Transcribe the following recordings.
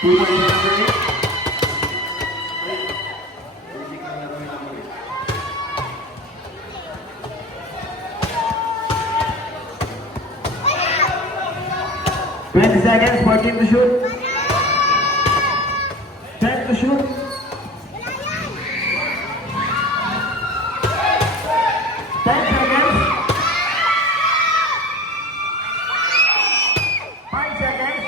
20 seconds, 14 to shoot. 10 to shoot. 10 seconds. 5 seconds.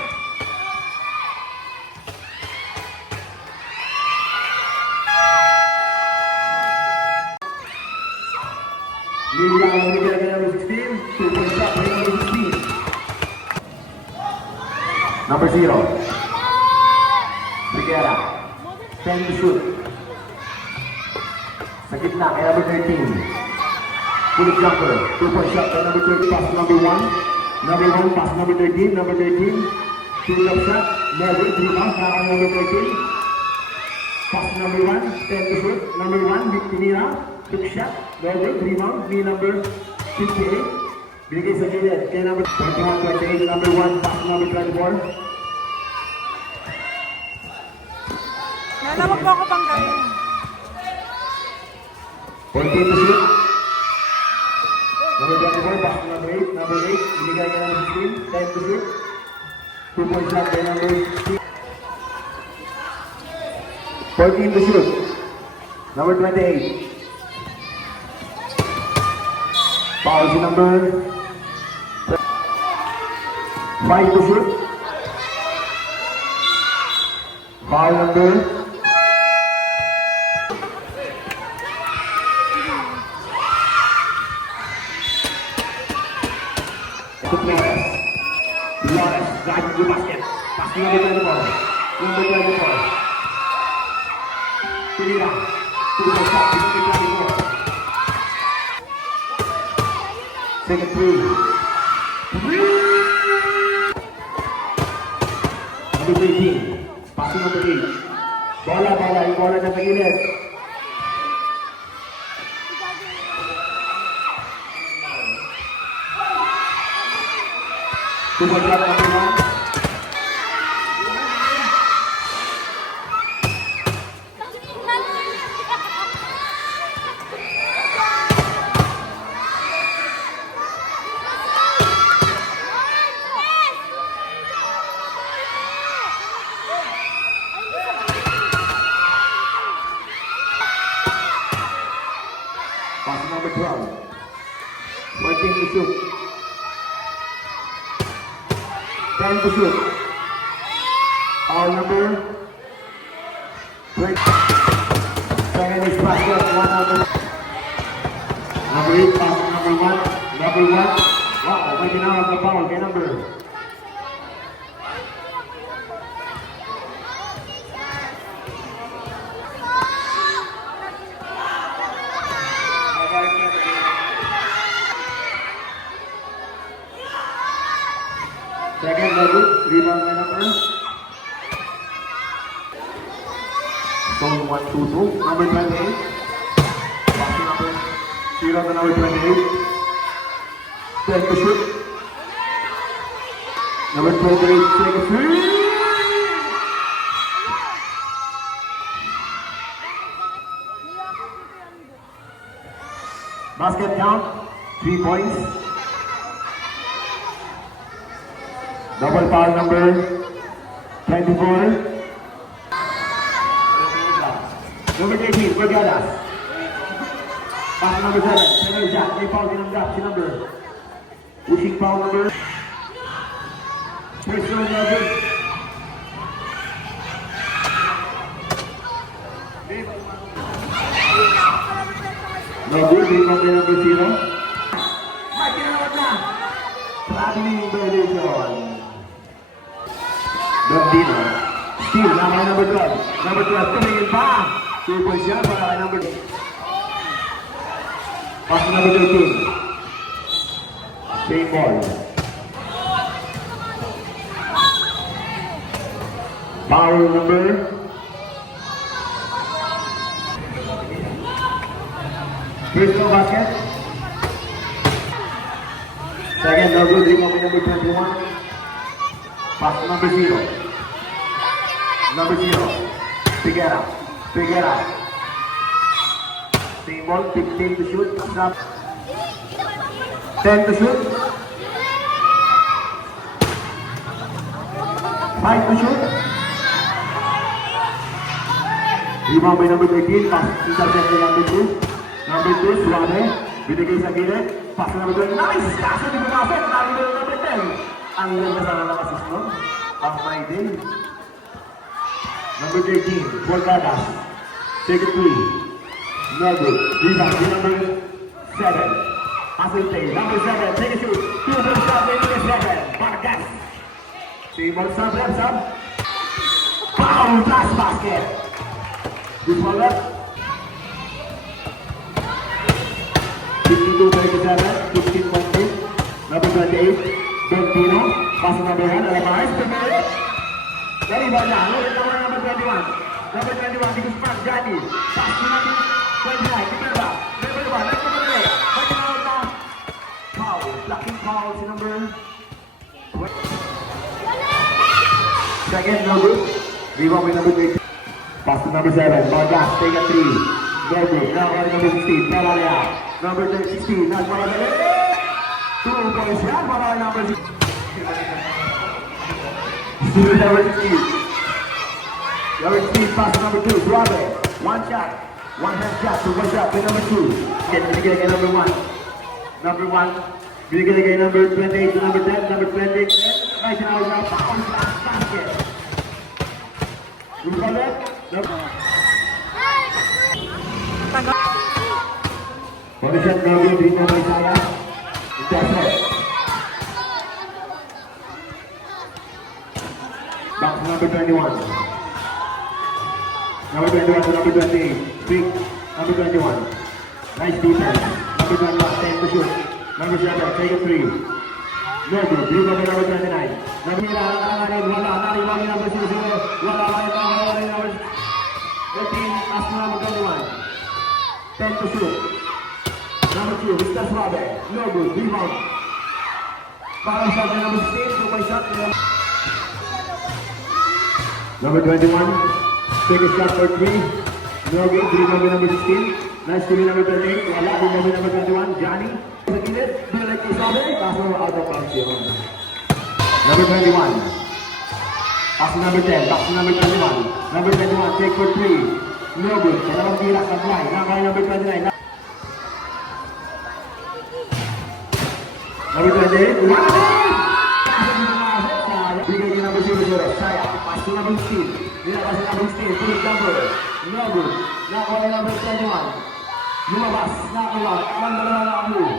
Lead down, number 16. 2-point shot, number 16. Number 0. Brigera. 10 to shoot. Sa gitna, kay number 13. Full jumper. 2-point shot by number 30. Pass to number 1. Number 1, pass to number 13. Number 13. Full shot. Never. 3 pass. Nakakang number 13. Pass to number 1. 10 to shoot. Number 1, Victorina. Took shot. Never. Rebound. Be number 58. Binigay sa gilid. Kaya number 21, 28. Number 1, pass to number 24. Nalawag po ako pang gawin. 14 to shoot. Number 24, pass to number 8. Number 8, binigay niya number 16. 10 to shoot. 2-point shot by number 6. 14 to shoot. Number 28. Foul si number 5 to shoot. Foul number 2. Flores, driving the basket. Passing number 24. Number 24. Tumira. 2-point shot, number 24. Second three. Number 13. Passing number 8. Bola, yung bola na tagilid. Two-point shot number 1. Pass number 12. 14 to shoot. 10 to shoot. Foul number 20. Second is basket. 1 out of number 8. Pass number 1. Number 1. Wow, may ginawag na foul kay number. Second level, rebound by number. Zone 1-2-2, number 28. Passing number 0 to number 28. 10 to shoot. Number 28, take a three. Basket count, 3 points. Double foul number 24. Number 18, Brigada. Pass number 7, Senator Jack. May foul din ang drop si number. Pushing foul number. Personal number. No good, number 0. Mike, kinawat na. Traveling violation. Dondino. Steal, nama number 12. Number 12, tumingin pa. 2-point shot para kay number 2. Pass number 13. Same ball. Foul number. First no basket. Second no good, rebound by number 21. Pass number 0. Number 0. Figuera. Figuera. Same ball. 15 to shoot. Snap. 10 to shoot. 5 to shoot. Rebound by number 13. Pass. Intercept by number 2. Number 2. Suave. Binigay sa gilid. Pass na number 12. Nice! Kaso di bumapit. Number 10. Ang ganda sana ng assist nun. Off my day. Number 13. Volgadas. Take a 3. No good. Rebound by number 7. Passing play. Number 7. Take a shoot. 2-point shot by number 7. Vargas. Table sub, left sub. Foul, pass basket. This one left. 52-37, 15-point. Number 28, Bentino. Pass number 1, Alabais. Prepare. Dari banyak. Number 21. Number 21, Digus Park, Jadi. Pass to number 29, Dipelba. Number 1, let's go to the leg. Foul, blocking foul si number 20. Second, no good. Rebound by number 20. Pass to number 7. Vargas, take a 3. No good. Now on number 16. Pelalea. Number 16. Not Pelalea. 2 points yan para number 16. Number 16. Number 16. Pass to number 2. Suave. One shot. One hand shot. 2-point shot by number 2. Binigay kay number 1. Number 1. Binigay kay number 28 to number 10. Number 20. Right now, foul basket. You got it? Position Gavin, Rino Maisaya. Intercept. Back to number 21. Number 21 to number 28. Big. Number 21. Nice defense. Number 21, 10 to shoot. Number 7, take a 3. No good. Rebound by number 29. Number 9, wala number 00. Wala number 13, pass to number 21. 10 to shoot. Number 2, Mr. Suave. No good. Rebound. Para shot by number 16. 2-point shot. Number 21. Take a shot for 3. No good. Rebound by number 16. Nice to be number 38. Wala. Rebound by number 21. Johnny. Sa gilid. Balik kay Suave. Kaso out of bounds yun. Number 21. Pass to number 10. Pass to number 21. Number 21. Take for 3. No good. Dalawang tira sa fly. Nakay number 29. Number 28. Wow! Bigay kay number 00. Saya. Pass to number 16. Nilabas si number 16. Pull number. No good. Nakay number 21. Lumabas. Nakuha. Ang dalawa na ang blue.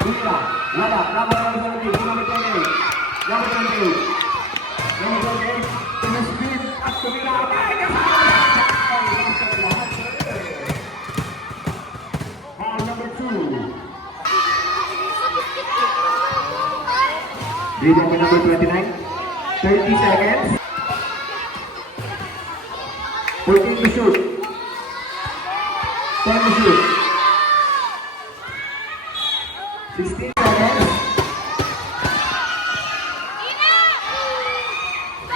Tira. Wala. Nakay number 17. Number 28. Number 28. Number 28. Tumispeed. At tumira. Ay! Foul number 2. Rebound by number 29. 30 seconds. 14 to shoot. 10 to shoot. 16 seconds.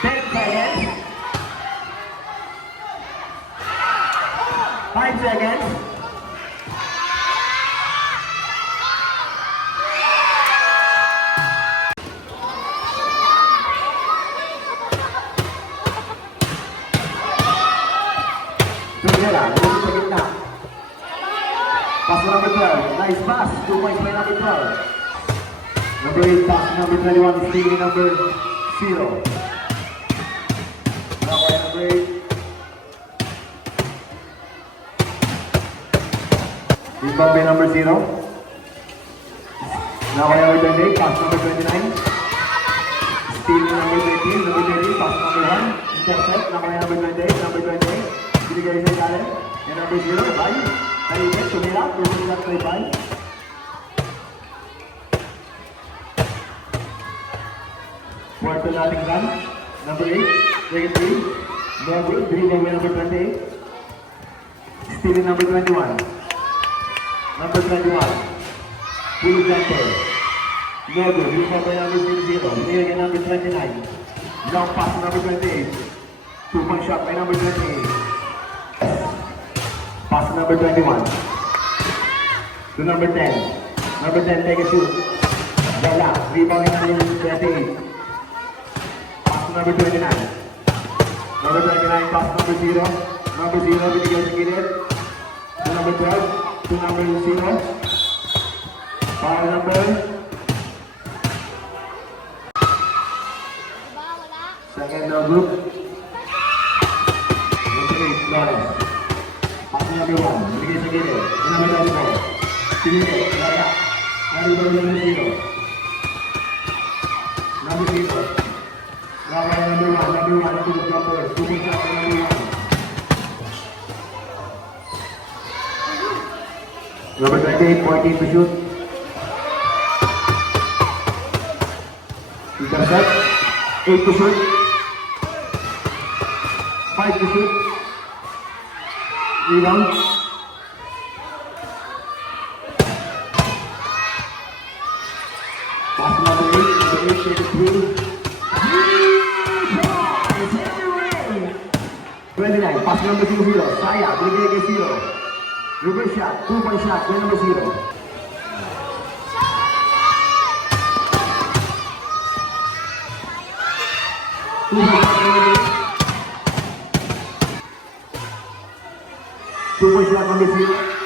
10 seconds. 5 seconds. Pera, dito sa gitna. Pass to number 12. Nice pass. 2 points by number 12. Number 8 pass to number 21. Stealing number 0. Now by number 8. Rebound by number 0. Now by number 28. Pass to number 29. Stealing number 13. Number 13. Pass to number 1. Intercept. Now by number 28. Number 28. Binigay sa Karen. Yan number 0, bye. Tayo tumira. Tumira kay bye. Quarto nating run. Number 8. Take 3. No good. Rebound by number 28. Stealing number 21. Number 21. Full center. No good. Rebound by number 0. Binigay number 29. Long pass to number 28. 2-point shot by number 20. Pass to number 21. To number 10. Number 10, take a shoot. Wala. Rebound na yung 28. Pass to number 29. Number 29, pass to number 0. Number 0, binigay sa gilid. To number 12. To number 0. Power number. Second no group. Number 8, Flores. Pass to number 1. Binigay sa gilid. To number 24. Sinili. Wala. Number 0. Number 0. Number 1 into the jumper. 2-point shot by number 1. Number 28, 14 to shoot. Intercept. 8 to shoot. 5 to shoot. Rebound. Pass to number 8. Number 8, take a 3. 29, pass number 0. Saya, binigay kay 0. Reverse shot, 2-point shot by number 0. Two-point shot number 0.